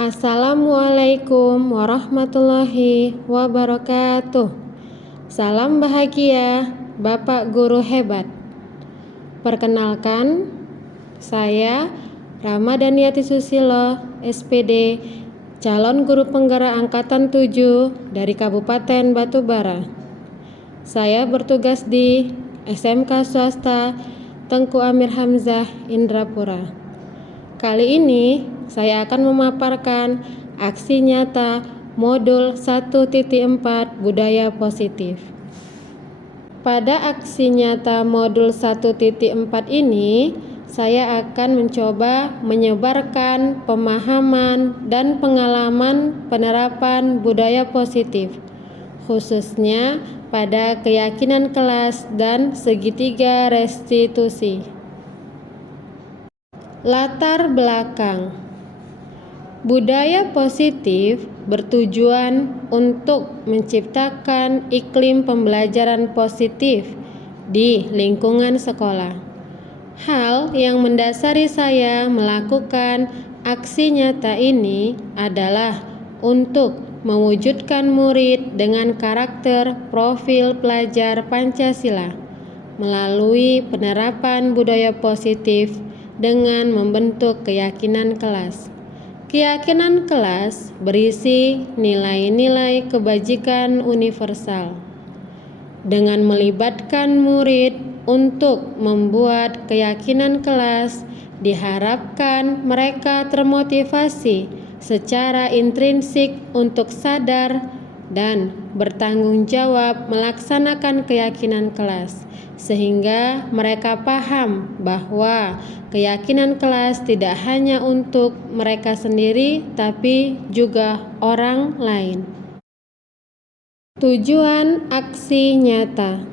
Assalamualaikum warahmatullahi wabarakatuh. Salam bahagia, Bapak Guru hebat. Perkenalkan, saya Ramadhaniati Susilo, SPD, calon guru penggerak angkatan 7 dari Kabupaten Batubara. Saya bertugas di SMK Swasta Tengku Amir Hamzah, Indrapura. Kali ini saya akan memaparkan aksi nyata modul 1.4 budaya positif. Pada aksi nyata modul 1.4 ini, saya akan mencoba menyebarkan pemahaman dan pengalaman penerapan budaya positif, khususnya pada keyakinan kelas dan segitiga restitusi. Latar belakang budaya positif bertujuan untuk menciptakan iklim pembelajaran positif di lingkungan sekolah. Hal yang mendasari saya melakukan aksi nyata ini adalah untuk mewujudkan murid dengan karakter profil pelajar Pancasila melalui penerapan budaya positif dengan membentuk keyakinan kelas. Keyakinan kelas berisi nilai-nilai kebajikan universal. Dengan melibatkan murid untuk membuat keyakinan kelas, diharapkan mereka termotivasi secara intrinsik untuk sadar dan bertanggung jawab melaksanakan keyakinan kelas, sehingga mereka paham bahwa keyakinan kelas tidak hanya untuk mereka sendiri, tapi juga orang lain. Tujuan aksi nyata: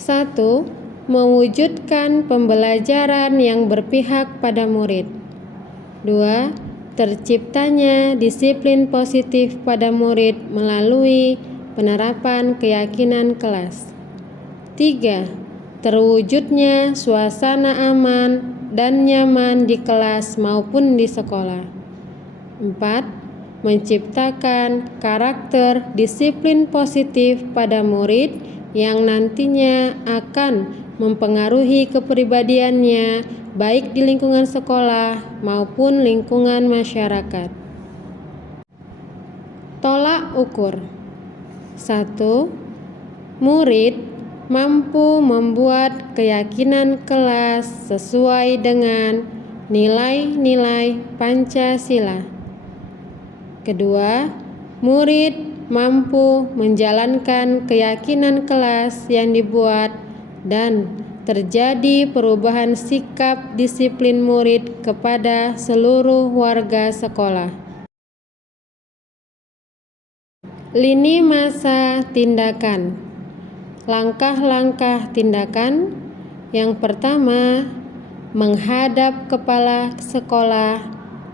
1. Mewujudkan pembelajaran yang berpihak pada murid. 2. Terciptanya disiplin positif pada murid melalui penerapan keyakinan kelas. 3. Terwujudnya suasana aman dan nyaman di kelas maupun di sekolah. 4. Menciptakan karakter disiplin positif pada murid yang nantinya akan mempengaruhi kepribadiannya baik di lingkungan sekolah maupun lingkungan masyarakat. Tolak ukur: 1. Murid mampu membuat keyakinan kelas sesuai dengan nilai-nilai Pancasila. Kedua, murid mampu menjalankan keyakinan kelas yang dibuat dan terjadi perubahan sikap disiplin murid kepada seluruh warga sekolah. Lini masa tindakan. Langkah-langkah tindakan: yang pertama, menghadap kepala sekolah,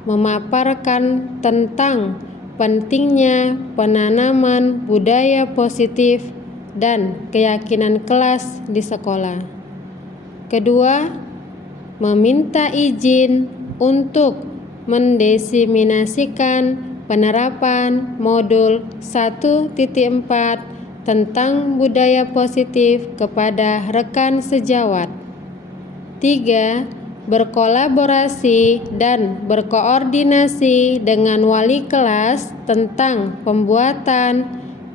memaparkan tentang pentingnya penanaman budaya positif dan keyakinan kelas di sekolah. Kedua, meminta izin untuk mendesiminasikan penerapan modul 1.4 tentang budaya positif kepada rekan sejawat. 3. Berkolaborasi dan berkoordinasi dengan wali kelas tentang pembuatan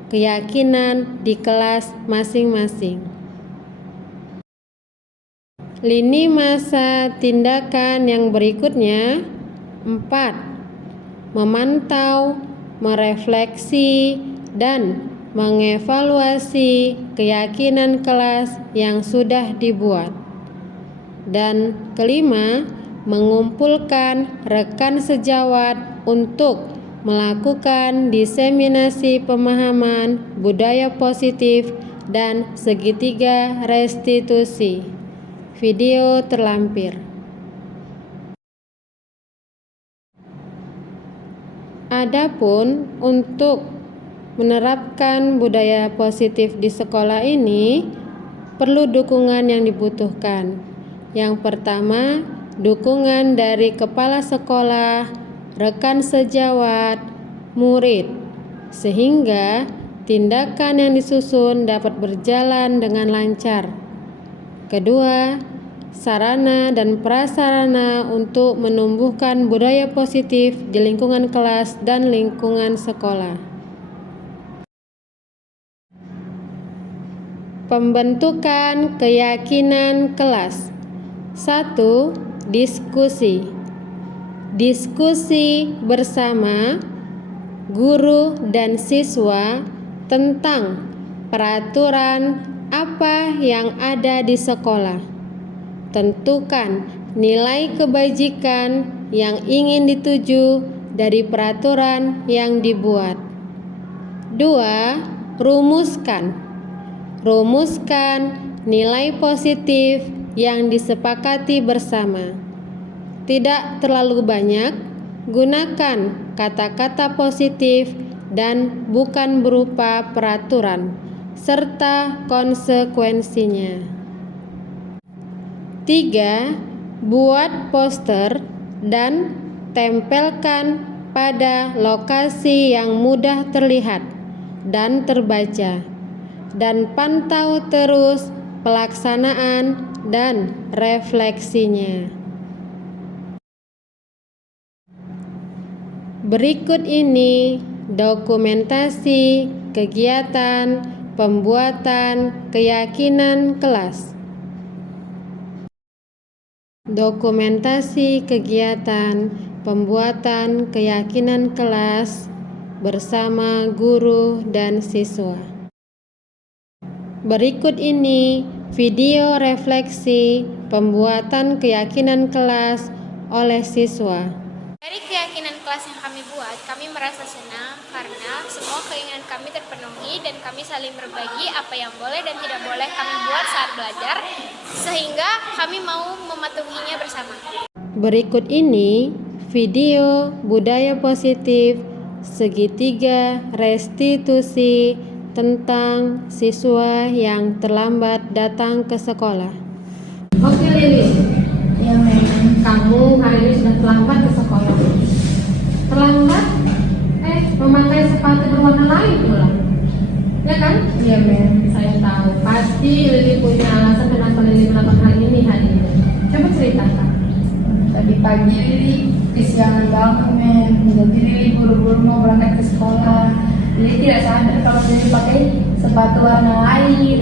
keyakinan di kelas masing-masing. Lini masa tindakan yang berikutnya: 4. Memantau, merefleksi, dan mengevaluasi keyakinan kelas yang sudah dibuat. Dan kelima, mengumpulkan rekan sejawat untuk melakukan diseminasi pemahaman budaya positif dan segitiga restitusi. Video terlampir. Adapun untuk menerapkan budaya positif di sekolah ini perlu dukungan yang dibutuhkan. Yang pertama, dukungan dari kepala sekolah rekan sejawat, murid, sehingga tindakan yang disusun dapat berjalan dengan lancar. Kedua, sarana dan prasarana untuk menumbuhkan budaya positif di lingkungan kelas dan lingkungan sekolah. Pembentukan keyakinan kelas. 1. Diskusi. Diskusi bersama guru dan siswa tentang peraturan apa yang ada di sekolah. Tentukan nilai kebajikan yang ingin dituju dari peraturan yang dibuat. 2. Rumuskan nilai positif yang disepakati bersama. Tidak terlalu banyak, gunakan kata-kata positif dan bukan berupa peraturan, serta konsekuensinya. 3. Buat poster dan tempelkan pada lokasi yang mudah terlihat dan terbaca, dan pantau terus pelaksanaan dan refleksinya. Berikut ini dokumentasi kegiatan pembuatan keyakinan kelas. Dokumentasi kegiatan pembuatan keyakinan kelas bersama guru dan siswa. Berikut ini video refleksi pembuatan keyakinan kelas oleh siswa. Dari keyakinan kelas yang kami buat, kami merasa senang karena semua keinginan kami terpenuhi dan kami saling berbagi apa yang boleh dan tidak boleh kami buat saat belajar, sehingga kami mau mematuhinya bersama. Berikut ini video budaya positif segitiga restitusi tentang siswa yang terlambat datang ke sekolah. Oke Lili, Ya, Mem. kamu hari ini sudah terlambat ke sekolah. Terlambat? Memakai sepatu berwarna lain pula. Ya kan? Iya, Mem. Saya tahu, pasti Lili punya alasan kenapa Lili melakukan hal ini hari ini. Coba ceritakan. Tadi pagi Lili kesiangan bangun, Mem. Jadi Lili buru-buru mau berangkat ke sekolah. Lili tidak sadar kalau Lili pakai sepatu warna lain.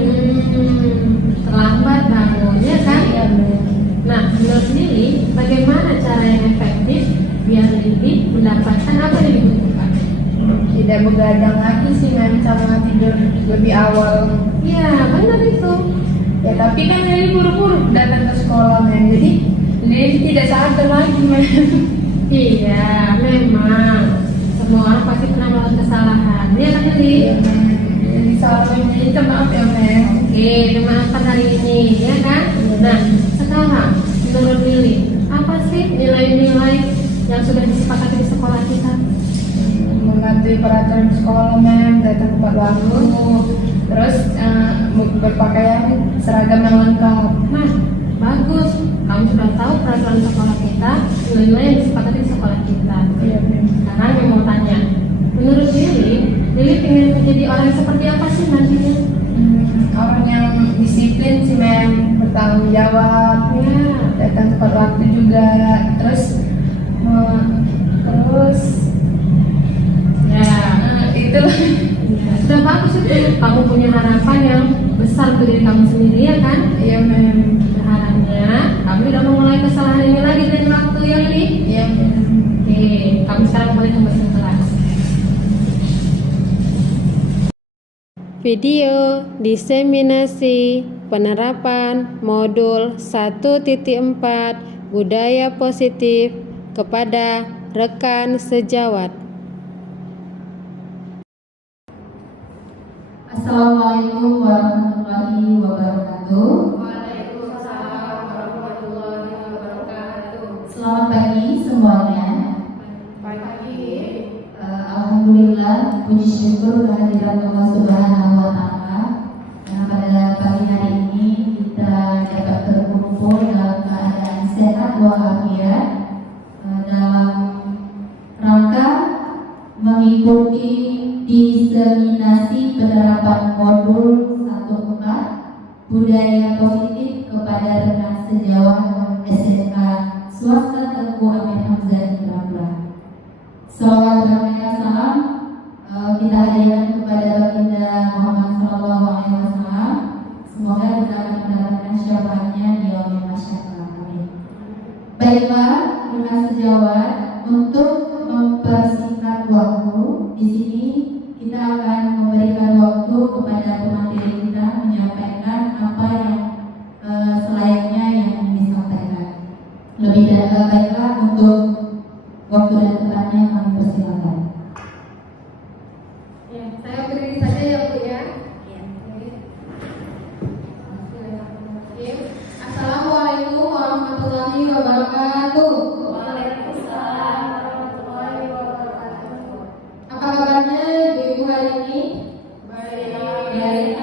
Terlambat bangun, ya kan? Iya, Mem. Nah, menurut Lili, bagaimana cara yang efektif biar Lili mendapatkan apa yang dibutuhkan? Tidak begadang lagi sih, Mem, sama tidur lebih awal. Ya, benar itu. Ya, tapi kan Lili buru-buru datang ke sekolah, Mem. Jadi Lili tidak sadar lagi, Mem. Iya, memang. Semua orang pasti pernah melakukan kesalahan. Ya kan, Lili? Iya, Mem. Jadi salah minta maaf ya, Mem. Oke, dimaafkan hari ini, ya kan? Nah, sekarang menurut Lili, apa sih nilai-nilai yang sudah disepakati di sekolah kita? Mematuhi peraturan sekolah, Mem, datang tepat waktu, terus berpakaian seragam yang lengkap. Nah, bagus. Kamu sudah tahu peraturan sekolah kita, nilai-nilai yang disepakati di sekolah kita. Iya, Mem. Sekarang yang mau tanya, menurut Lili ingin menjadi orang seperti apa sih nantinya? Orang yang disiplin sih, Mem, bertanggung jawab, Ya, datang tepat waktu juga, terus itulah. ya, sudah bagus itu. Kamu punya harapan yang besar untuk diri kamu sendiri, ya kan? Iya, Mem. Berharapnya kamu tidak mengulangi kesalahan ini lagi dari waktu yang ini. Iya, Mem. Oke, kamu sekarang boleh kembali ke kelas. Video diseminasi penerapan modul 1.4 budaya positif kepada rekan sejawat. Assalamualaikum warahmatullahi wabarakatuh. Waalaikumsalam warahmatullahi wabarakatuh. Selamat pagi semuanya. Pagi. Alhamdulillah, puji syukur kehadiran Allah Subhanahu wa Ta'ala. Karena pada pagi hari ini kita dapat berkumpul dalam keadaan sehat walafiat dalam penerapan modul 1.4 budaya positif kepada rekan sejawat SMK Swasta Tengku Amir Hamzah Indrapura. Salawat dan salam kita hadirkan kepada baginda Muhammad Sallallahu Alaihi Wasallam. Semoga kita akan mendapatkan syafaatnya di yaumil mahsyar. Amin. Baiklah, rekan sejawat, untuk mempersingkat waktu, di sini kita akan memberikan waktu kepada pemateri kita menyampaikan apa yang selayaknya yang disampaikan. Lebih baiklah untuk waktu dan tempatnya kami persilakan. Ya, saya berdiri saja ya Bu ya. Assalamualaikum warahmatullahi wabarakatuh. Waalaikumsalam warahmatullahi wabarakatuh. Apa kabarnya Ibu hari ini? Baik.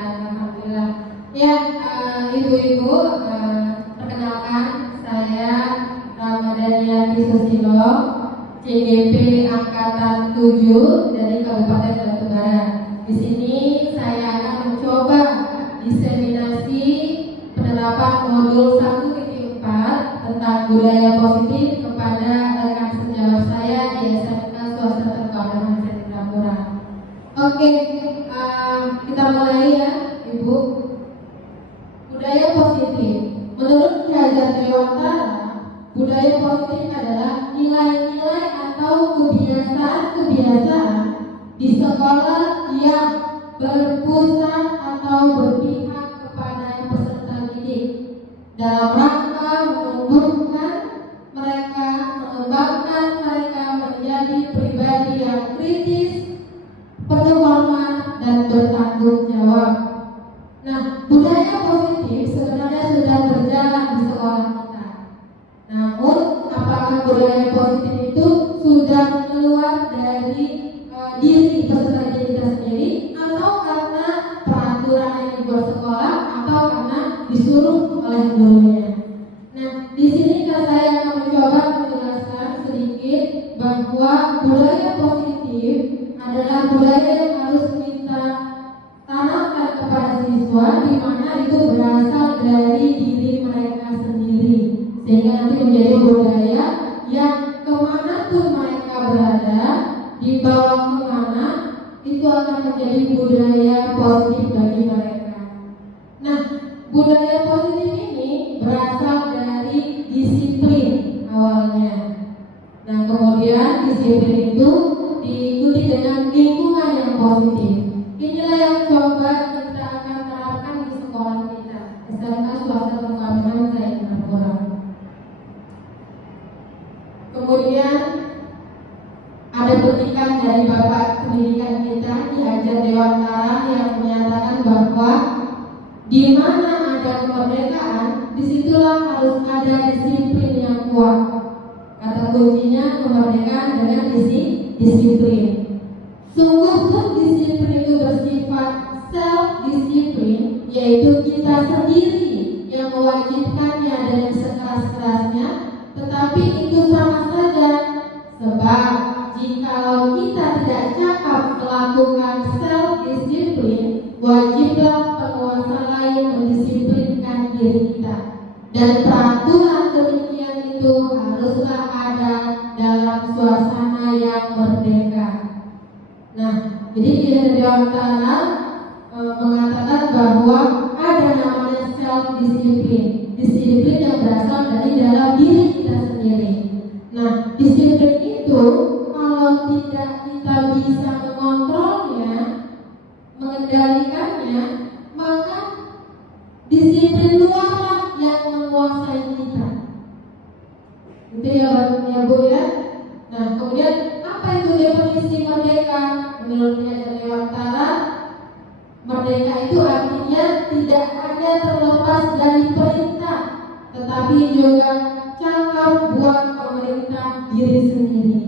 Alhamdulillah. Ya, ibu-ibu, perkenalkan saya Ramadhaniati Susilo, CGP Angkatan 7 dari Kabupaten Batubara. Di sini saya akan mencoba diseminasi penerapan modul 1.4 tentang budaya positif kepada rekan sejawat saya di SMK Swasta Tengku Amir Hamzah Indrapura. Oke, kita mulai ya, Ibu. Budaya positif. Menurut Ki Hajar Dewantara, budaya positif adalah nilai-nilai atau kebiasaan-kebiasaan di sekolah yang berpusat atau berpihak kepada peserta didik dalam rangka menumbuhkan mereka, mengembangkan mereka menjadi pribadi yang kritis, penuh hormat dan bertanggung jawab. Nah, budaya positif sebenarnya sudah berjalan di sekolah kita. Namun, apakah budaya positif itu sudah keluar dari diri peserta didik kita sendiri, atau karena peraturan yang dibuat sekolah, atau karena disuruh oleh gurunya? Nah, di sini saya akan mencoba menjelaskan sedikit bahwa budaya positif adalah budaya yang harus kita tanamkan kepada siswa, di mana itu berasal dari diri mereka sendiri, sehingga nanti menjadi budaya yang kemanapun mereka berada, dibawa kemana, itu akan menjadi budaya positif bagi mereka. Nah, budaya positif ini berasal dari disiplin awalnya. Nah, kemudian disiplin itu diikuti dengan lingkungan yang positif. Inilah yang coba kita akan terapkan di sekolah kita, SMK Swasta Tengku Amir Hamzah Indrapura. Kemudian ada petikan dari Bapak Pendidikan kita, Ki Hajar Dewantara, yang menyatakan bahwa di mana ada kemerdekaan, disitulah harus ada disiplin yang kuat. Kata kuncinya kemerdekaan dengan disiplin. Sungguh pun disiplin itu bersifat self-disiplin, yaitu kita sendiri yang mewajibkannya dengan sekeras-kerasnya, tetapi itu sama saja. Sebab jikalau kita tidak cakap melakukan self-disiplin, wajiblah penguasa lain mendisiplinkan diri kita. Dan peraturan demikian itu haruslah ada dalam suasana yang merdeka. Nah, jadi Ki Hajar Dewantara mengatakan bahwa ada namanya self-disiplin, disiplin yang berasal dari dalam diri kita sendiri. Nah, disiplin itu kalau tidak kita bisa mengontrolnya, mengendalikannya, maka disiplin luarlah yang menguasai kita. Itu ya Bu ya. Nah, kemudian apa itu definisi merdeka? Menurut Ki Hajar Dewantara, merdeka itu artinya tidak hanya terlepas dari perintah, tetapi juga cakap buat pemerintah diri sendiri.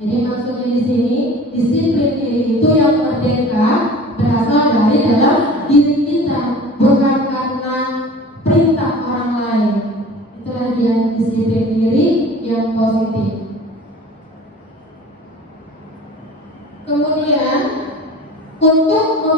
Jadi maksudnya di sini disiplin diri itu yang merdeka berasal dari dalam diri kita, bukan karena perintah orang lain. Itulah dia disiplin diri yang positif. Kemudian untuk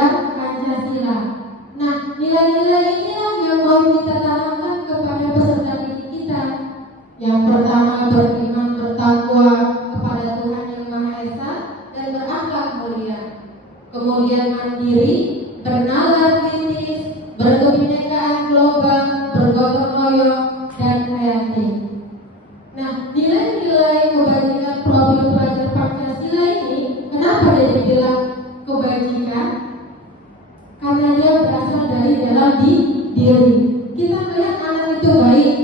Undang-Undang Pancasila. Nah, nilai-nilai inilah yang mau kita tanamkan kepada peserta didik kita. Yang pertama, beriman bertakwa kepada Tuhan Yang Maha Esa dan berakhlak mulia. Kemudian mandiri, bernalar kritis, berkebinekaan global, bergotong royong, dan kreatif. Nah, nilai-nilai kebajikan profil pelajar Pancasila ini kenapa dia dibilang kebajikan? Karena dia berasal dari dalam diri. Kita melihat anak itu baik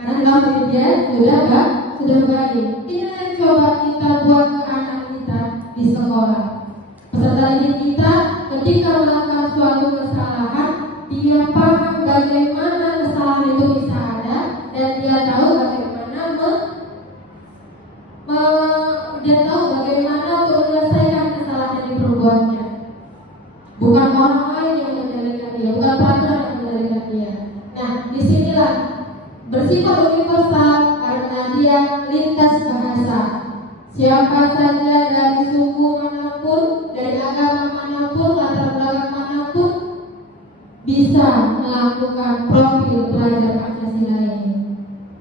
karena dalam diri dia sudah baik. Ini yang coba kita buat ke anak kita di sekolah. Peserta didik kita ketika melakukan suatu kesalahan, dia paham bagaimana kesalahan itu bisa ada dan dia tahu untuk menyelesaikan kesalahan yang diperbuatnya. Bukan orang lain yang mengendalikan dia, bukan peraturan yang mengendalikan dia. Nah, disinilah bersifat universal karena dia lintas bahasa. Siapa saja dari suku manapun, dari agama manapun, latar belakang manapun bisa melakukan profil pelajar Pancasila ini.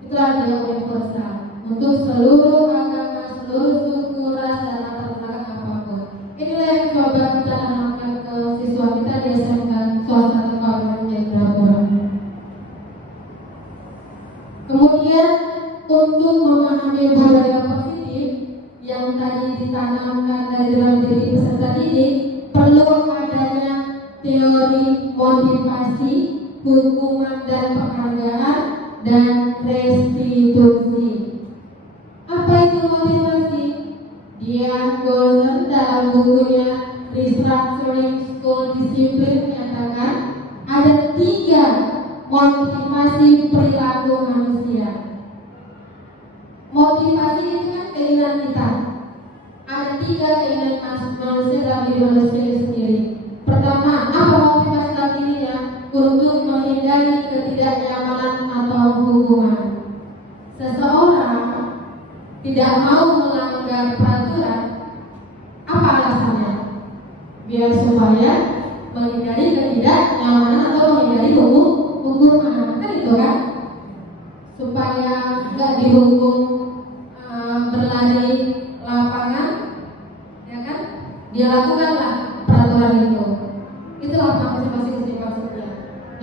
Itulah dia universal untuk seluruh agama, seluruh suku, ras, dan latar belakang apapun. Inilah yang coba kita tanamkan ke siswa kita di SMK Swasta Kabupaten Jayapura. Kemudian untuk memahami budaya positif yang tadi ditanamkan dari dalam diri peserta didik, perlu adanya teori motivasi, hukuman dan penghargaan, dan restitusi. Apa itu motivasi? Dian Golden dalam bukunya Restructuring School Discipline menyatakan ada 3 motivasi perilaku manusia. Motivasi itu kan keinginan kita. Ada 3 keinginan manusia dalam diri manusia itu sendiri. Pertama, apa motivasi dalam dirinya? Untuk menghindari ketidaknyamanan atau hukuman. Seseorang tidak mau melanggar peraturan, apa alasannya? Biar supaya menghindari ketidaknyamanan atau menghindari hukuman, kan itu kan? Supaya nggak dihukum berlari lapangan, ya kan? Dia lakukanlah peraturan itu. Itulah maksudnya.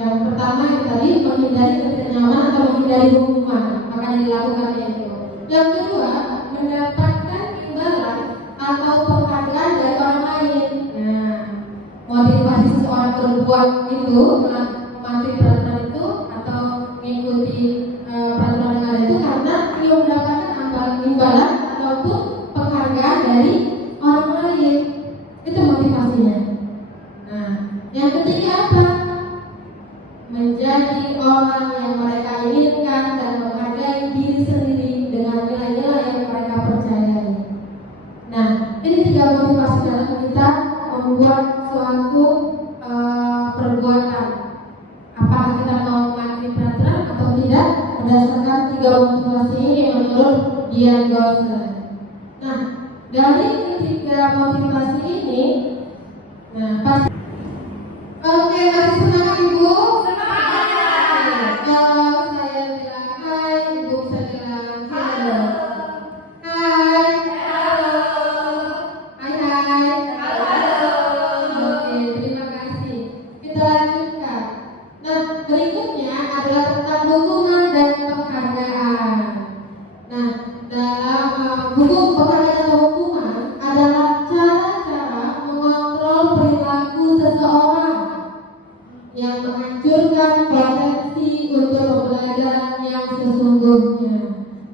Yang pertama itu tadi menghindari ketidaknyamanan atau menghindari hukuman, makanya dilakukannya itu. Yang kedua, mendapatkan imbalan atau penghargaan dari orang lain. Nah, motivasi seseorang berbuat itu, mematuhi peraturan itu atau mengikuti peraturan yang ada itu karena dia mendapatkan imbalan ataupun penghargaan dari orang lain. Itu motivasinya. Nah, yang ketiga apa? Menjadi orang yang mereka inginkan dan menghargai diri sendiri dengan nilai-nilai yang mereka percayai. Nah, ini 3 motivasi dalam kita membuat suatu perbuatan. Apakah kita mau mematuhi peraturan atau tidak, berdasarkan 3 motivasi ini menurut Dian Golden. Nah, dari 3 motivasi ini, nah pasti. Oke, masih semangat Ibu? Kalau saya bilang hai, Ibu bisa bilang halo. Hai. Halo. Hai. Halo. Oke, terima kasih. Kita lanjutkan. Nah, berikutnya adalah tentang hukuman dan penghargaan. Nah, dalam hukum, penghargaan atau hukuman adalah cara-cara mengontrol perilaku seseorang yang menghancurkan potensi untuk pembelajaran yang sesungguhnya.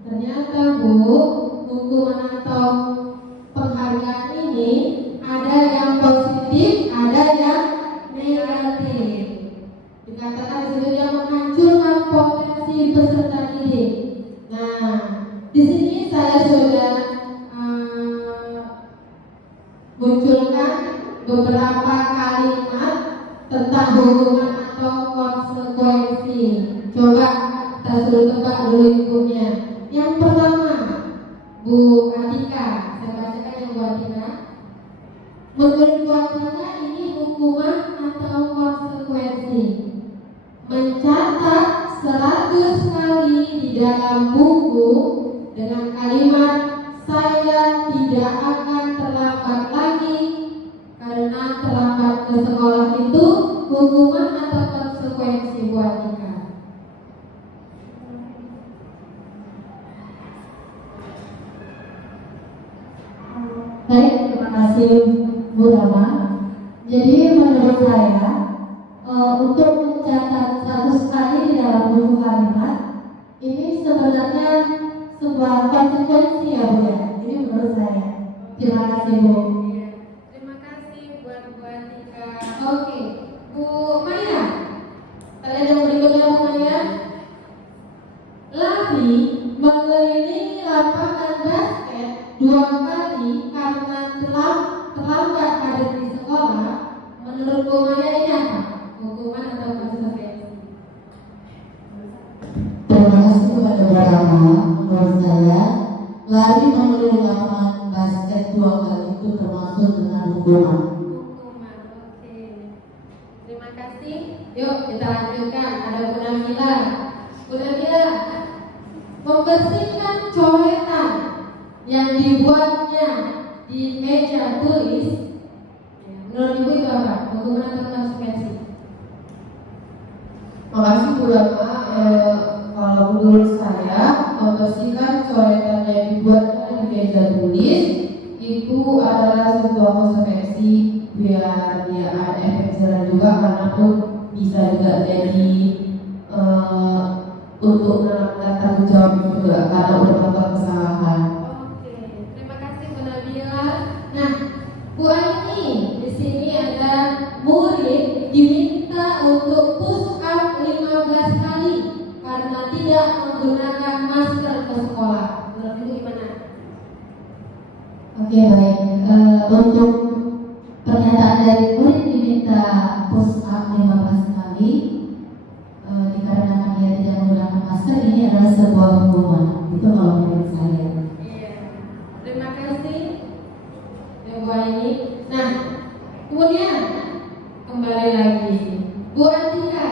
Ternyata Bu, hukuman atau penghargaan ini ada yang positif, ada yang negatif. Dikatakan di situ dia menghancurkan potensi peserta didik. Nah, di sini saya sudah munculkan beberapa kalimat tentang hukuman atau konsekuensi. Coba kita suruh tebak dulu ibunya. Yang pertama, Bu Atika, saya bacakan yang Bu Atika. Menurut Bu Atika ini hukuman atau konsekuensi. Mencatat 100 kali di dalam buku dengan kalimat saya tidak akan terlambat lagi, karena terlambat ke sekolah itu hukuman atau konsekuensi buat Ika. Baik, terima kasih Bu Rama. Jadi menurut saya untuk mencatat 100 kali di dalam buku kalimat ini sebenarnya sebuah konsekuensi ya Bu ya. Ini menurut saya. Terima kasih Bu. Terima kasih buat Ika. Oke, Bu Maya. Kalian yang berikutnya Bu Maya. Lari mengelilingi lapangan basket 2 kali karena terlambat hadir di sekolah. Menurut Bu Maya ini apa? Hukuman atau konsekuensi? Terima kasih kepada Bu Rama. Menurut saya lari mengelilingi lapangan basket 2 kali itu termasuk dengan hukuman. Hukuman, oke. Terima kasih. Yuk kita lanjutkan. Ada Bu Nabila. Bu Nabila, membersihkan coretan yang dibuatnya di meja tulis. Menurut Ibu itu apa? Hukuman atau konsekuensi? Makasih Bu Rama. Kalau menurut saya membersihkan coretan yang dibuatnya di meja tulis itu adalah sebuah konsekuensi biar dia ada efek jerah juga, karena pun bisa juga jadi untuk menentukan tanggung jawab juga karena udah melakukan kesalahan. Oke, terima kasih Bu Nabila. Nah, Bu Aini, di sini ada murid diminta untuk push up 15 kali karena tidak menggunakan masker ke sekolah. Menurut Ibu gimana? Oke, baik. Untuk pernyataan dari murid diminta push up 15 kali dikarenakan dia tidak menggunakan masker, ini adalah sebuah hukuman. Itu kalau menurut saya. Iya. Terima kasih ya Bu Aini. Nah, kemudian kembali lagi Bu Antika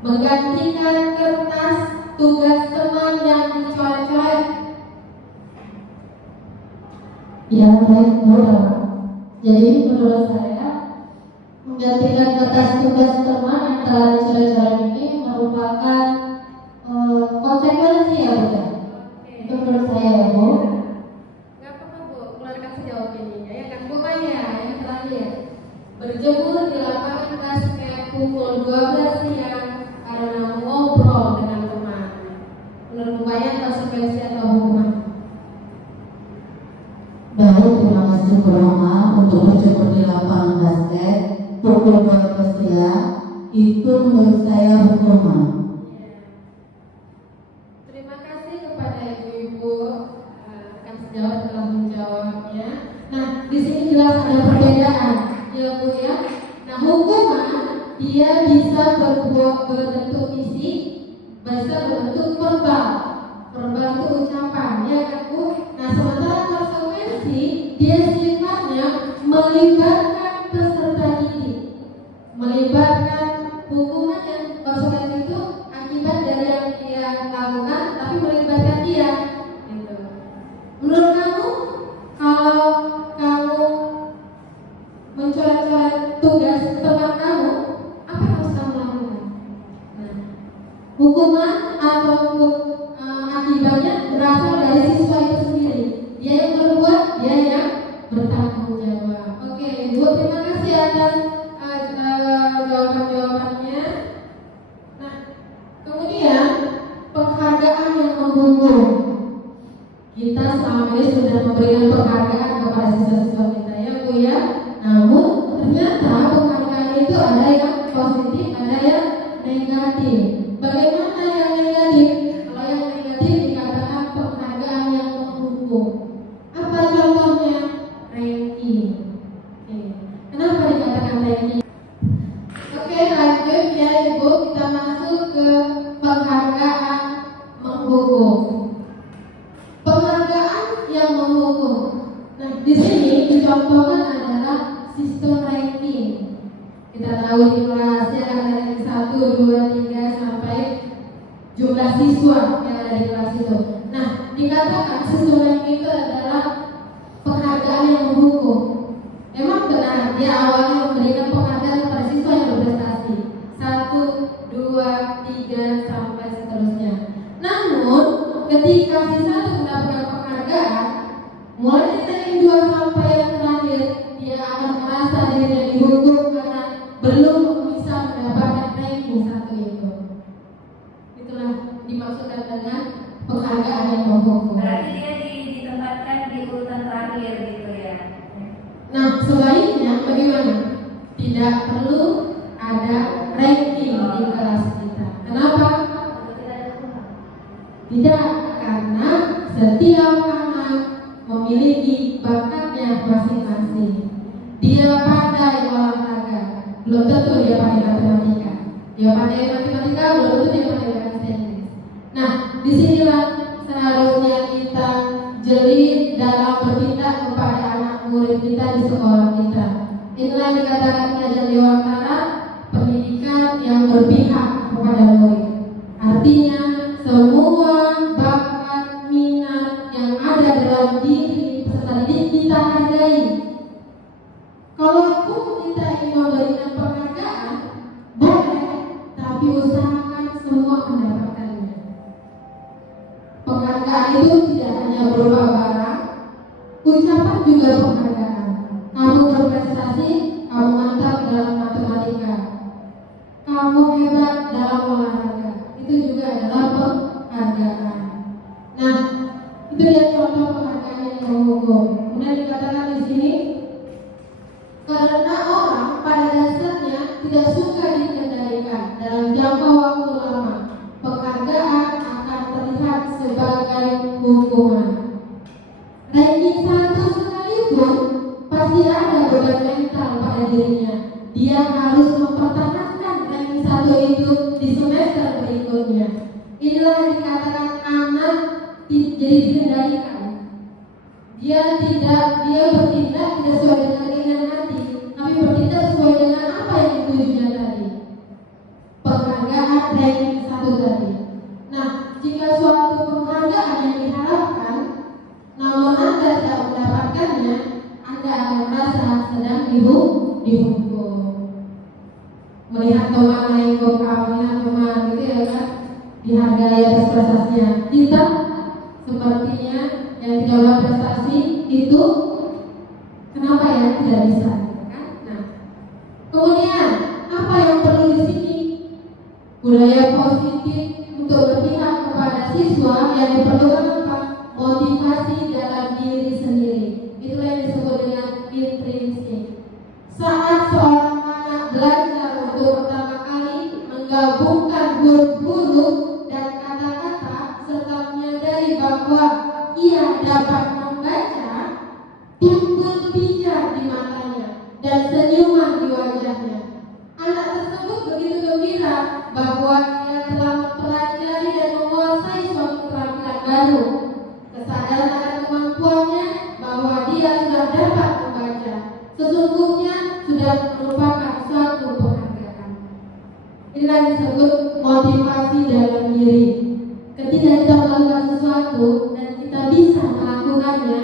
menggantikan kertas tugas teman yang dicoret-coret. Ya, baik Bu Rama. Jadi menurut saya menggantikan kertas tugas teman yang telah dicoret-coret ini merupakan konsekuensi ya Bu ya. Itu menurut saya ya Bu. Gak apa-apa Bu, keluarkan saja opininya ya kan. Bu Maya yang terakhir, berjemur di lapangan basket pukul 12 siang karena ngobrol dengan teman. Menurut Bu Maya konsekuensi atau hukuman? Baik, terima kasih Bu Rama. Untuk berjemur di lapangan basket pukul 12 siang itu menurut saya hukuman. Terima kasih kepada ibu-ibu rekan sejawat telah menjawabnya. Nah, di sini jelas ada perbedaan, ya Bu ya. Nah, hukuman dia bisa berbentuk fisik, bisa berbentuk verbal. Verbal itu ucapan, ya kan Bu. Nah, sementara konsekuensi dia sifatnya melibatkan peserta didik, melibatkan hukuman yang konsekuensi itu akibat dari yang dia lakukan, tapi melibatkan dia. Gitu. Menurut kamu, kalau kamu mencoret-coret tugas teman kamu, apa yang harus kamu lakukan? Nah, hukuman ataupun akibatnya berasal dari siswa itu sendiri. Dia yang berbuat, dia yang bertanggung jawab. Oke, Bu, terima kasih atas jawaban-jawabannya. Nah, kemudian penghargaan yang menghukum. Kita selama ini sudah memberikan penghargaan kepada siswa-siswa kita ya Bu ya. Namun ternyata penghargaan itu ada yang positif, ada yang negatif. Bagaimana yang negatif? Kalau yang negatif dikatakan penghargaan yang menghukum. Apa contohnya? Ranking. Oke. Kenapa dikatakan ranking? Oke, lanjut ya Ibu, kita masuk ke penghargaan menghukum. Penghargaan yang menghukum. Nah, di sini dicontohkan adalah sistem ranking. tahu di kelas ya ada yang 1, 2, 3 sampai jumlah siswa yang ada di kelas itu. Nah, dikatakan siswa rank itu adalah penghargaan yang menghukum. Memang benar, dia awalnya memberikan penghargaan kepada siswa yang berprestasi 1, 2, 3 sampai seterusnya. Namun, ketika siswa itu mendapatkan penghargaan, mulai dari 2 sampai yang terakhir, dia akan merasa dirinya dihukum karena belum bisa mendapatkan ranking 1 itu. Itulah dimaksudkan dengan penghargaan yang menghukum. Berarti dia ditempatkan di urutan terakhir gitu ya. Nah, sebaiknya bagaimana? Tidak perlu ada ranking di kelas kita. Kenapa? Tidak, karena setiap anak memiliki bakatnya masing-masing. Dia pandai olahraga, belum tentu dia pandai matematika. Dia pandai matematika, belum tentu dia pandai bahasa Inggris. Nah, disinilah seharusnya kita jeli dalam berpindah kepada anak murid kita di sekolah kita. Inilah yang dikatakan Ki Dewantara, pendidikan yang berpihak kepada murid. Artinya semua bakat minat yang ada dalam diri peserta didik kita hargai. Kalaupun kita ingin memberikan penghargaan, boleh, tapi usahakan semua mendapatkannya. Penghargaan itu tidak hanya berupa barang, ucapan juga penghargaan. Kamu berprestasi, kamu mantap dalam matematika, kamu hebat dalam olahraga, itu juga adalah penghargaan. Nah, itu dia contoh penghargaan yang menghukum. Kemudian dikatakan di sini, karena orang pada dasarnya tidak suka dikendalikan dalam jangka waktu lama, penghargaan akan terlihat sebagai hukuman. Ranking 1 sekalipun pasti ada beban mental pada dirinya. Dia harus mempertahankan ranking 1 itu di semester berikutnya. Inilah yang dikatakan anak jadi dikendalikan. Dia bertindak tidak sesuai dengan keinginan hati, tapi bertindak sesuai dengan apa yang ditujunya tadi. Penghargaan ranking 1 tadi. Nah, jika suatu penghargaan yang diharapkan, namun Anda tidak mendapatkannya, Anda akan merasa sedang dihukum. Melihat teman menghukum kamu, melihat teman gitu ya kan, dihargai atas prestasinya. Kita sepertinya yang tidak berprestasi itu kenapa ya tidak bisa? Kan? Nah, kemudian apa yang perlu di sini? Budaya positif untuk berpihak kepada siswa yang diperlukan apa? Motivasi dalam diri sendiri. Itulah yang disebut dengan intrinsik. Saat seorang anak belajar untuk pertama kali menggabungkan huruf-huruf dan kata-kata serta menyadari bahwa ia dapat membaca, timbul pijar di matanya dan senyuman di wajahnya. Anak tersebut begitu gembira bahwa ia telah mempelajari dan menguasai suatu keterampilan baru. Kesadaran akan kemampuannya bahwa dia sudah dapat membaca sesungguhnya sudah merupakan suatu penghargaan. Inilah disebut motivasi dalam diri. Ketika kita melakukan sesuatu dan kita bisa melakukannya,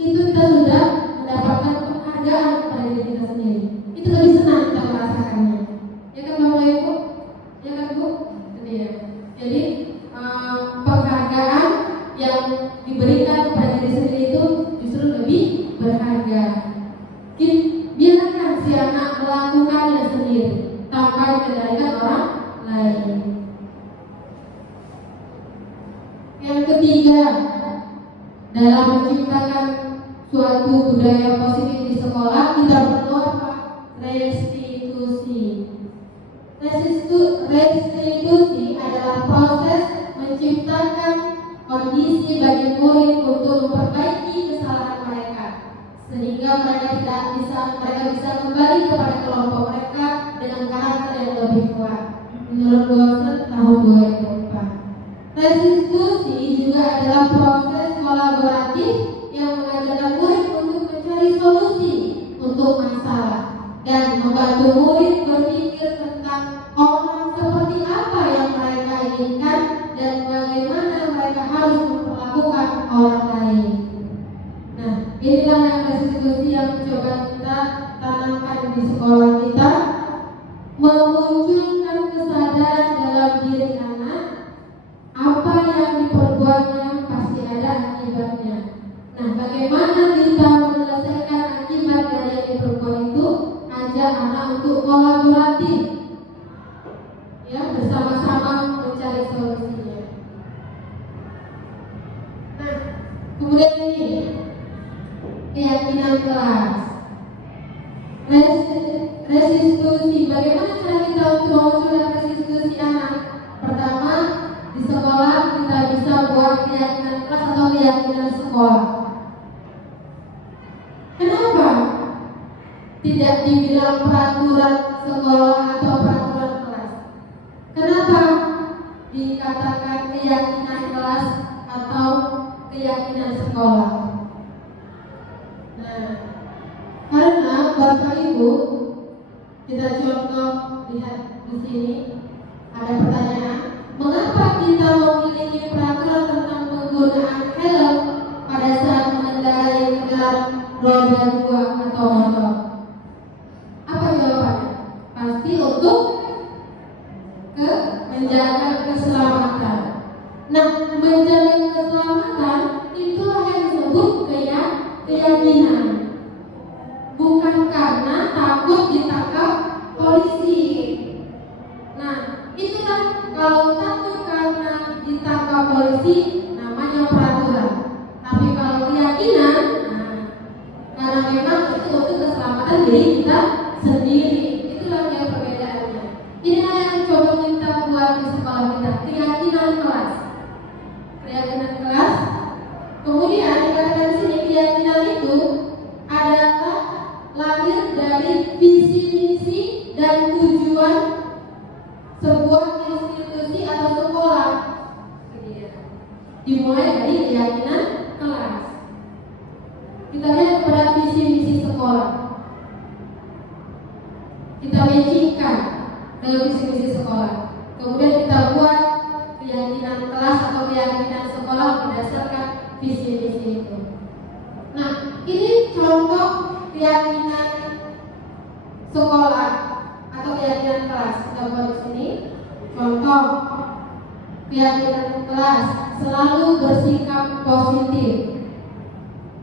itu kita sudah mendapatkan penghargaan pada diri kita sendiri. Itu lebih senang kita merasakannya. Ya kan Bapak Ibu? Ya kan Bu? Itu dia. Jadi penghargaan yang diberikan kepada diri sendiri itu justru lebih berharga. Biarkan si anak melakukannya sendiri tanpa dikendalikan orang lain. Yang ketiga, dalam menciptakan suatu budaya positif di sekolah, kita perlu apa? Restitusi. Restitusi adalah proses menciptakan kondisi bagi murid untuk memperbaiki kesalahan mereka, sehingga mereka bisa kembali kepada kelompok mereka dengan karakter yang lebih kuat. Menurut dosen tahun 2004. Restitusi juga adalah proses kolaboratif yang mengajarkan murid untuk mencari solusi untuk masalah dan membantu murid berpikir tentang orang seperti apa yang mereka inginkan dan bagaimana mereka harus memperlakukan orang lain. Nah, inilah yang restitusi yang coba kita tanamkan di sekolah kita, memunculkan kesadaran dalam diri anak, apa yang diperbuatnya pasti ada akibatnya. Nah, bagaimana kita menyelesaikan akibat dari yang diperbuat itu? Ajak anak untuk kolaboratif, ya, bersama-sama mencari solusinya. Nah, kemudian ini keyakinan kelas, restitusi. Bagaimana cara kita untuk memunculkan restitusi anak? Pertama, di sekolah kita bisa buat keyakinan kelas atau keyakinan sekolah. Kenapa tidak dibilang peraturan sekolah atau peraturan kelas? Kenapa dikatakan keyakinan kelas atau keyakinan sekolah? Nah, karena Bapak Ibu, kita contoh lihat di sini ada pertanyaan, mengapa kita memiliki peraturan tentang penggunaan helm pada saat mengendarai kendaraan roda 2 atau motor? Apa jawabannya? Pasti untuk menjaga keselamatan. Nah, menjaga keselamatan itulah yang disebut keyakinan. Bukan karena takut ditangkap polisi. Nah, itulah kalau takut karena ditangkap polisi namanya peraturan. Tapi kalau keyakinan, karena memang itu untuk keselamatan diri kita sendiri. Itulah yang perbedaannya. Inilah yang coba kita buat di sekolah kita, keyakinan kelas. Keyakinan kelas. Kemudian dikatakan di sini keyakinan itu adalah lahir dari visi misi dan tujuan sebuah institusi atau sekolah. Dimulai dari keyakinan kelas. Kita lihat pada visi misi sekolah. Kita matchingkan dengan visi misi sekolah. Kemudian kita buat keyakinan kelas atau keyakinan sekolah berdasarkan visi misi itu. Nah, ini contoh keyakinan sekolah atau keyakinan kelas. Kita buat di sini. Contoh keyakinan kelas, selalu bersikap positif.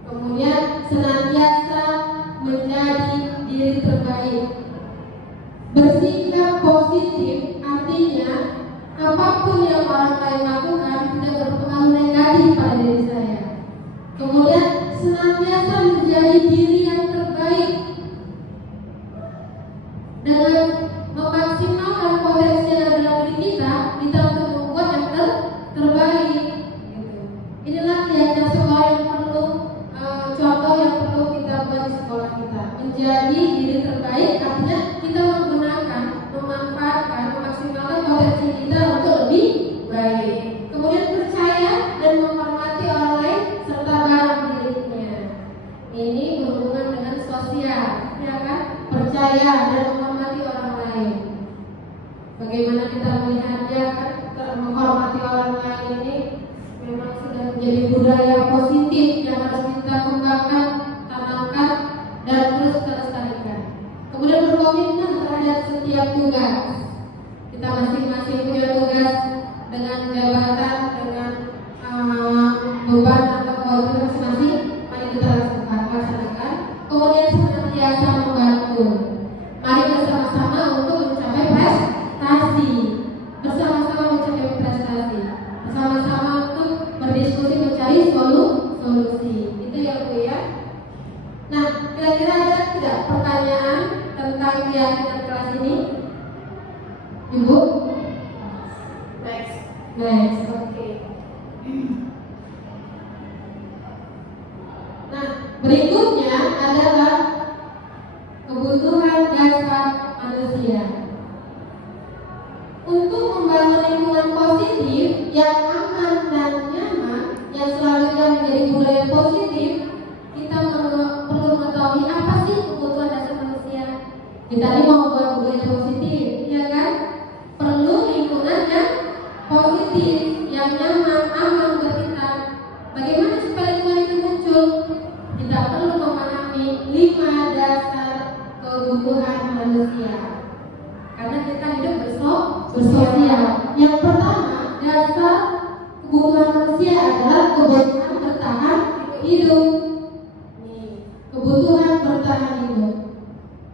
Kemudian senantiasa menjadi diri terbaik. Bersikap positif artinya apapun yang orang lain lakukan tidak berpengaruh negatif pada diri saya. Kemudian senantiasa menjadi diri yang terbaik dengan memaksimalkan potensi yang ada dalam diri kita untuk membuat yang terbaik. Inilah keyakinan sekolah yang perlu contoh yang perlu kita buat di sekolah kita. Menjadi diri terbaik artinya kita menggunakan, memanfaatkan, memaksimalkan potensi kita untuk lebih baik. Kemudian percaya dan menghormati orang lain serta barang miliknya. Ini berhubungan dengan sosial, ya kan? Percaya dan menghormati orang lain. Bagaimana kita melihatnya kan? Menghormati orang lain ini memang sudah menjadi budaya positif yang harus kita kembangkan, tanamkan, dan terus kita lestarikan. Kemudian berkomitmen terhadap setiap tugas. Kita masing-masing punya tugas dengan jabatan, dengan beban atau kewajiban masing-masing. Mari kita laksanakan. Kemudian senantiasa membantu. Mari bersama-sama untuk mencapai prestasi. Bersama-sama mencapai prestasi. Bersama-sama untuk berdiskusi mencari solusi. Itu ya Bu ya. Nah, kira-kira ada tidak pertanyaan tentang keyakinan kelas ini? Ibu? Next, oke. Nah, berikutnya adalah kebutuhan dasar manusia. Untuk membangun lingkungan positif yang aman dan nyaman, yang selanjutnya menjadi budaya positif, kita perlu mengetahui apa sih kebutuhan dasar manusia. Kita ini membuat budaya positif, ya kan? Perlu lingkungan yang positif, yang nyaman, aman buat kita. Bagaimana supaya lingkungan itu muncul? Kita perlu memahami 5 dasar kebutuhan manusia. Karena kita hidup bersosial. Yang pertama, dasar kebutuhan manusia adalah kebutuhan bertahan hidup. Kebutuhan bertahan hidup.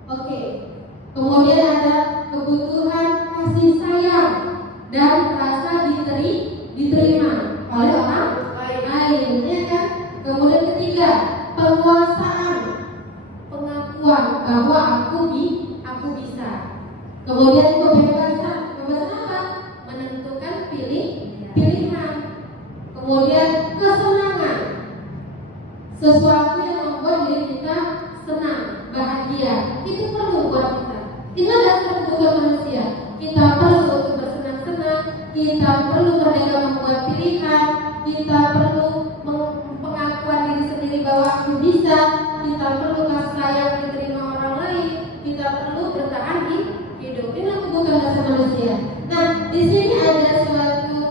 Oke. Kemudian ada kebutuhan kasih sayang dan rasa diterima oleh orang lain, ya kan? Kemudian ketiga, penguasaan, pengakuan bahwa aku bisa. Kemudian kebebasan apa? Menentukan pilihan. Kemudian kesenangan, sesuatu yang membuat diri kita senang, bahagia. Itu perlu buat kita. Itu dasar kebutuhan manusia. Kita perlu untuk bersenang-senang, kita perlu merdeka membuat pilihan, kita perlu pengakuan diri sendiri bahwa aku bisa, kita perlu kasih sayang diterima orang lain, kita perlu bertahan hidup. Ini kebutuhan dasar manusia. Nah, di sini ada suatu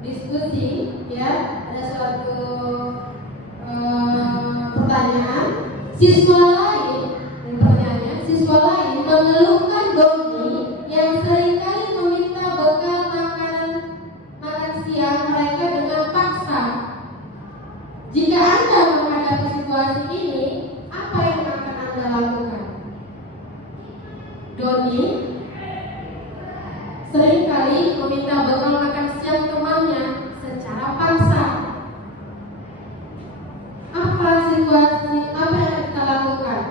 diskusi, ya, ada suatu pertanyaan. Siswa lain mengeluhkan Doni yang seringkali meminta bekal makan siang mereka dengan paksa. Jika Anda menghadapi situasi ini, apa yang akan Anda lakukan? Doni seringkali meminta bekal makan siang temannya secara paksa. Apa yang kita lakukan?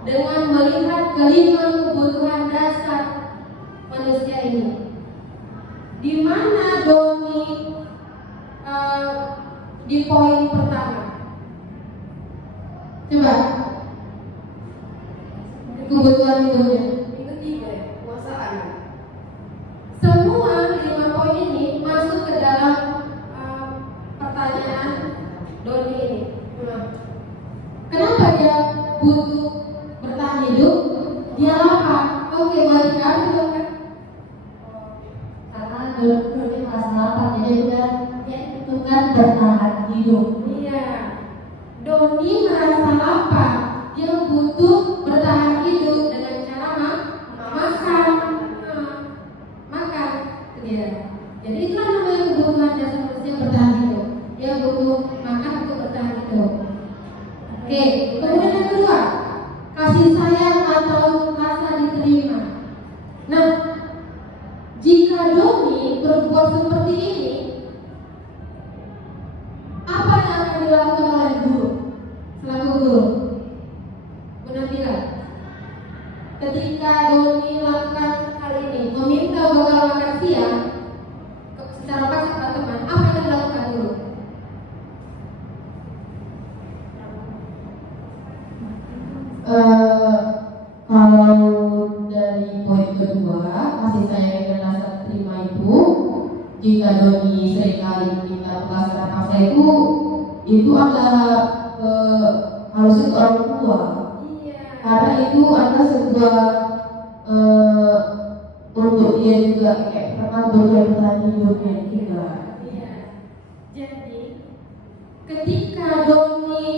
Dengan melihat kelima kebutuhan dasar manusia ini, di mana Doni di poin pertama? Coba kebutuhan hidupnya. Yang ketiga ya, penguasaan. Semua 5 poin ini masuk ke dalam pertanyaan Doni ini. Kenapa dia butuh bertahan hidup? Dia lapar. Oke, wajib harus dong kan? Karena Doni merasa lapar, jadi dia itu kan bertahan hidup. Iya. Doni merasa lapar. Dia butuh bertahan hidup dengan cara makan. Makan. Itu dia. Jadi itulah namanya kebutuhan dasar manusia bertahan hidup. Dia butuh makan untuk bertahan hidup. Oke, kemudian yang kedua, kasih sayang atau rasa diterima. Nah, jika Doni berbuat seperti ini, apa yang akan dilakukan oleh guru? Selaku guru, benar tidak? Ketika Doni melakukan hal ini, meminta bekal makan siang secara paksa kepada teman, apa yang dilakukan guru? Kalau dari poin kedua, kasih sayang dan rasa terima itu, jika Doni seringkali meminta pelaksanaan paksa itu adalah harusnya ke orang tua. Karena itu adalah sebuah untuk dia juga kayak pernah bertahan hidupnya juga. Jadi, ketika Doni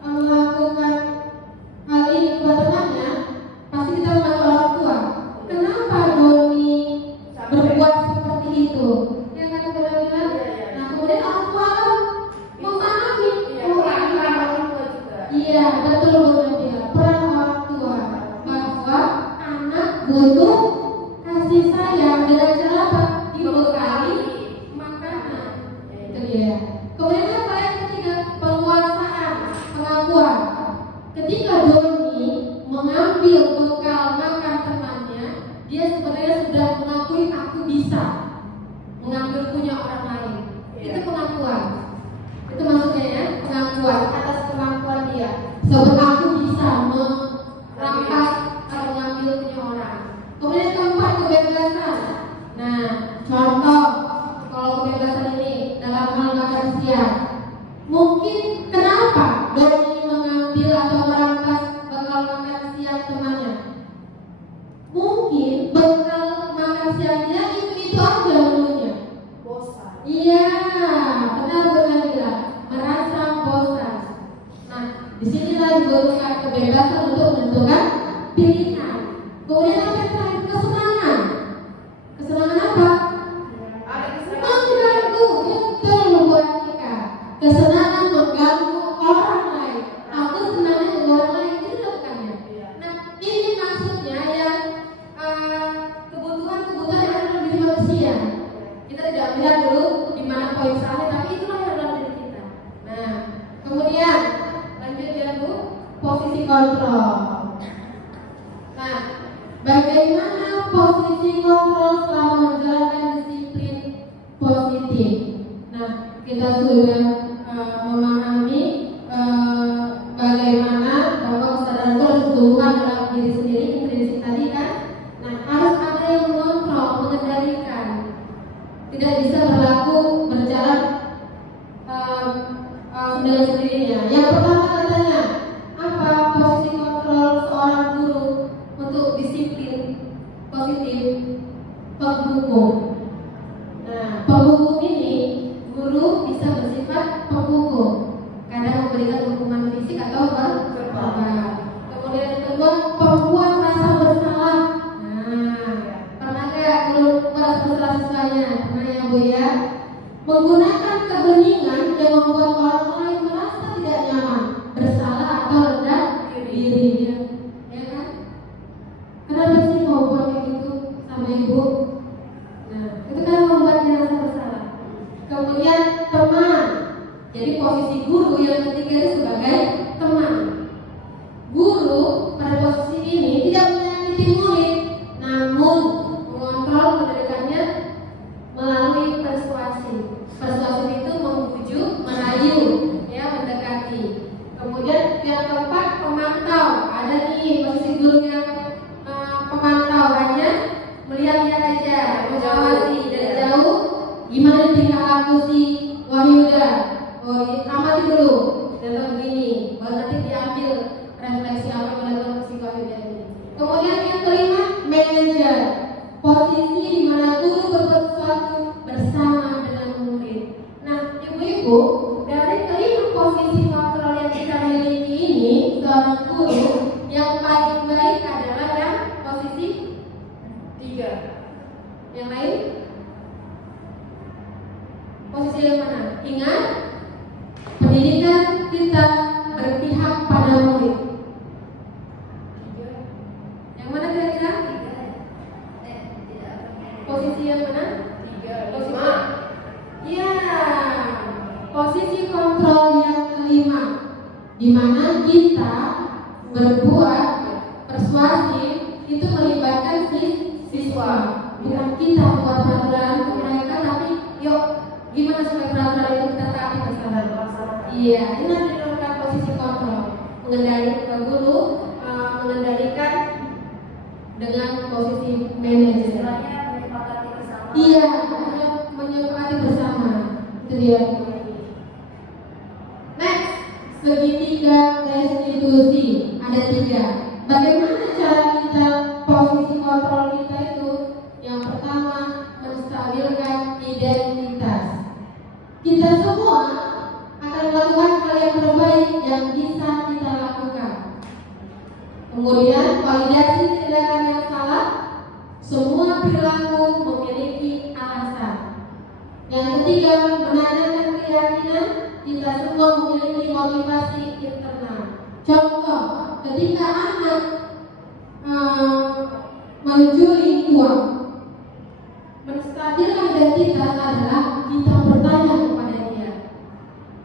melakukan hal ini kepada temannya, pasti kita mengatakan orang tua. Kenapa Doni berbuat seperti itu? Ya kan benar-benar. Nah, kemudian orang tua kan memahami. Iya, betul benar. Peran orang tua bahwa anak butuh kasih sayang dengan cara apa? Dibekali makanan. Itu dia. Kemudian apa yang ketiga? Penguasaan, pengakuan. Ketika Doni mengambil bekal makan temannya, dia sebenarnya sudah mengakui aku bisa mengambil punya orang lain. Itu pengakuan. Itu maksudnya ya, pengakuan atas kemampuan dia. Sebab aku bisa merampas atau mengambil punya orang. Kemudian keempat, kebebasan. Nah, contoh kalau kebebasan ini dalam hal makan siang, mungkin kenapa Doni mengambil atau merampas bekal makan menentukan pilihan. Kemudian apa yang terakhir? Kesenangan. Kesenangan apa? Mengganggu. Itu yang membuat nikah. Kesenangan mengganggu orang lain. Aku senangnya dengan orang lain, itu lakukannya. Nah, ini maksudnya yang kebutuhan-kebutuhan yang ada dalam diri manusia. Kita tidak melihat dulu di mana poin salahnya, tapi itulah yang ada dalam diri kita. Nah, kemudian lanjut ya Bu, posisi kontrol. Nah, bagaimana posisi kontrol selama menjalankan disiplin positif? Nah, kita sudah memahami bagaimana bahwa kesadaran itu harus tumbuhan dalam diri sendiri, intrinsik tadi kan. Nah, harus ada yang mengontrol, mengendalikan. Tidak bisa berlaku berjalan dengan sendirinya. Yang pertama katanya, apa posisi kontrol seorang guru untuk disiplin positif? Penghukum. Nah, penghukum ini guru bisa bersifat penghukum, kadang memberikan hukuman fisik atau verbal. Kemudian yang kedua, pembuat rasa bersalah. Nah, pernah nggak guru merasa bersalah siswanya? Pernah ya Bu ya? Menggunakan kebeningan yang membuat orang lain merasa tidak nyaman, bersalah atau rendah diri, ya kan? Kenapa sih mau buat kayak gitu sama ibu? Nah, itu kan membuat dia rasa bersalah. Kemudian teman, jadi posisi guru yang ketiga itu sebagai teman. Guru pada posisi ini tidak menyakiti murid, namun mengontrol mengendalikannya melalui persuasi. Persuasi itu membujuk, merayu, ya, mendekati. Kemudian yang keempat, pemantau. Ada nih posisi guru yang pemantau, hanya melihat-lihat aja, mengawasi dari jauh. Gimana tingkah laku si Wahyuda? Oh, amati dulu. Contoh begini, baru nanti diambil refleksi apa yang dilakukan si Wahyuda ini. Kemudian yang kelima, manajer. Posisi di mana guru berbuat sesuatu bersama dengan murid. Nah, ibu-ibu, dari kelima posisi kontrol yang kita miliki ini, seorang guru yang paling baik adalah yang posisi 3. Yang lain? Posisi yang mana? Ingat, pendidikan kita berpihak pada murid. Yang mana kira-kira? Posisi yang mana? 3. Posisi. Ya, posisi kontrol yang kelima, di mana kita berbuat persuasif itu melibatkan siswa, bukan kita buat peraturan untuk mereka, tapi yuk gimana supaya peraturan itu kita taati bersama. Iya, ini nanti dilakukan posisi kontrol, mengendalikan guru, mengendalikan dengan posisi manajer. Iya, menyepakati bersama. Itu dia. Next, segitiga restitusi. Ada 3. Bagaimana cara kita posisi kontrol kita itu? Yang pertama, menstabilkan identitas. Kita semua akan melakukan hal yang terbaik yang bisa kita lakukan. Kemudian, validasi tindakan yang salah. Semua perilaku memiliki alasan. Yang ketiga, menanyakan keyakinan. Kita semua memiliki motivasi internal. Contoh, ketika anak mencuri uang, menstabilkan identitas adalah kita bertanya kepada dia,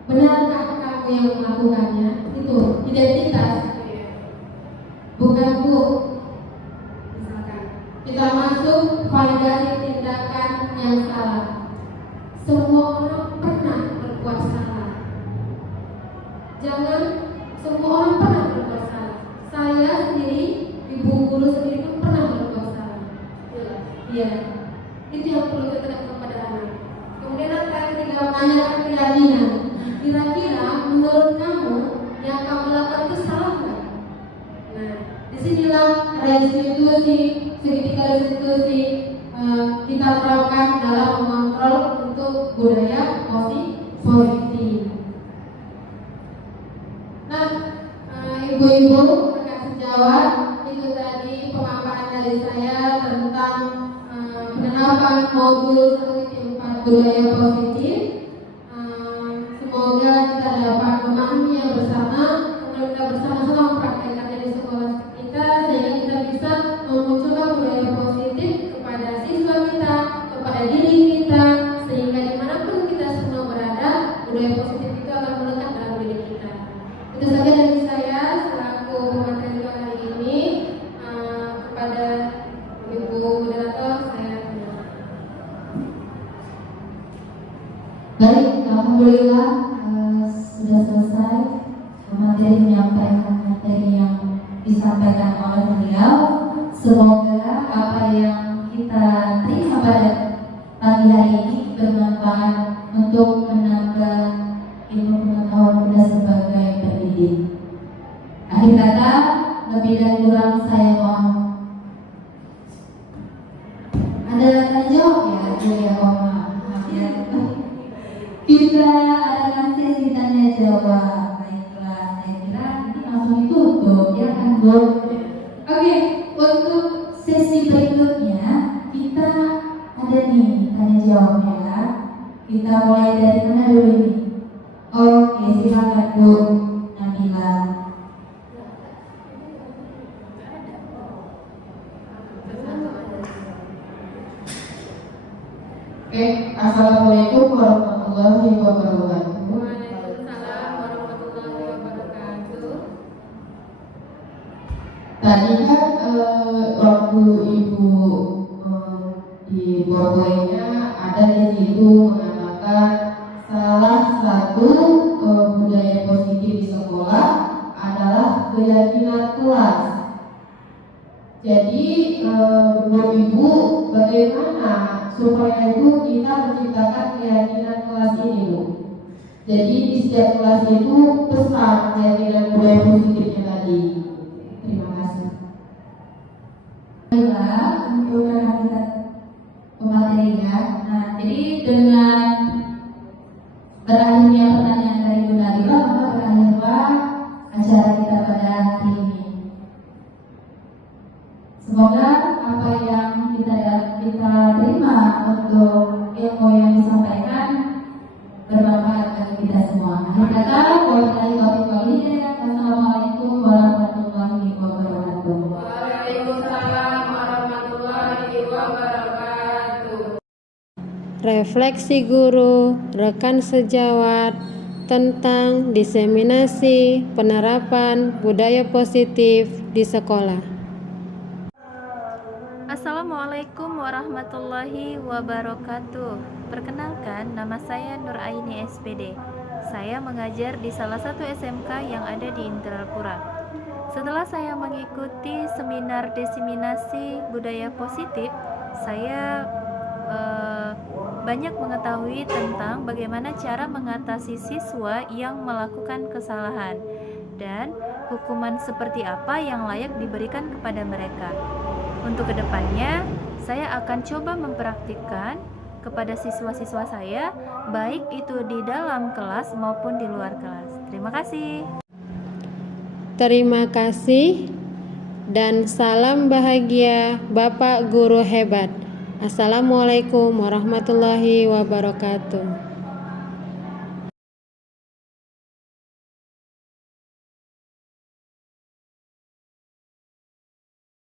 benarkah kamu yang melakukannya? Itu identitas. Bukan Bu. Kita masuk validasi tindakan yang salah. Semua orang pernah berbuat salah. Jangan semua orang pernah berbuat salah. Saya sendiri, ibu guru sendiri pun pernah berbuat salah. Iya. Itu yang perlu kita tekankan kepada anak. Kemudian apa yang kita menanyakan keyakinan. Kira-kira menurut kamu yang kamu lakukan itu salah nggak? Nah, disinilah restitusi, segitiga restitusi kita terapkan dalam mengontrol untuk budaya positif. Nah, ibu-ibu rekan sejawat, itu tadi pemaparan dari saya tentang penerapan modul 1.4 budaya positif. Semoga kita dapat memahaminya bersama, kemudian kita bersama-sama mempraktikkannya di sekolah kita sehingga kita bisa memunculkan budaya positif kepada siswa kita, kepada diri kita, sehingga dimanapun kita semua berada, budaya positif itu akan melekat dalam diri kita. Itu saja dari saya selaku pemateri hari ini. Kepada Ibu Moderator, saya Baik, alhamdulillah sudah selesai materi menyampaikan materi yang disampaikan oleh beliau. Semoga apa yang kita terima pada pagi hari ini bermanfaat untuk menambah ilmu pengetahuan kita sebagai pendidik. Akhir kata, lebih dan kurang saya mohon. Ada tanya jawab ya, ya mohon ya. Kita adakan sesi tanya jawab. Baiklah, saya kira ini langsung ditutup ya kan Bu? Oke, untuk sesi berikutnya kita ada nih tanya jawabnya. Kita mulai dari mana dulu nih? Oke, silakan Bu Nabila. Assalamualaikum warahmatullahi wabarakatuh. Waalaikumsalam warahmatullahi wabarakatuh. Tadi kan waktu Ibu di PowerPoint-nya ada di situ mengatakan salah satu budaya positif di sekolah adalah keyakinan kelas. Jadi menurut Ibu bagaimana supaya itu kita menciptakan keyakinan kelas ini, Bu? Jadi di setiap kelas itu pesan keyakinan budaya positifnya tadi. Terima kasih. Baiklah, untuk kita pematerian. Nah, jadi dengan berakhirnya pertanyaan dari Bu Nabila, maka berakhirlah acara kita pada hari ini. Semoga apa yang kita terima untuk ilmu yang disampaikan bermanfaat bagi kita semua. Akhir kata, wassalamualaikum warahmatullahi wabarakatuh. Waalaikumsalam warahmatullahi wabarakatuh. Refleksi guru, rekan sejawat tentang diseminasi penerapan budaya positif di sekolah. Assalamualaikum warahmatullahi wabarakatuh. Perkenalkan, nama saya Nur Aini SPD. Saya mengajar di salah satu SMK yang ada di Indrapura. Setelah saya mengikuti seminar diseminasi budaya positif, saya banyak mengetahui tentang bagaimana cara mengatasi siswa yang melakukan kesalahan dan hukuman seperti apa yang layak diberikan kepada mereka. Untuk kedepannya, saya akan coba mempraktikkan kepada siswa-siswa saya, baik itu di dalam kelas maupun di luar kelas. Terima kasih. Terima kasih dan salam bahagia Bapak Guru hebat. Assalamualaikum warahmatullahi wabarakatuh.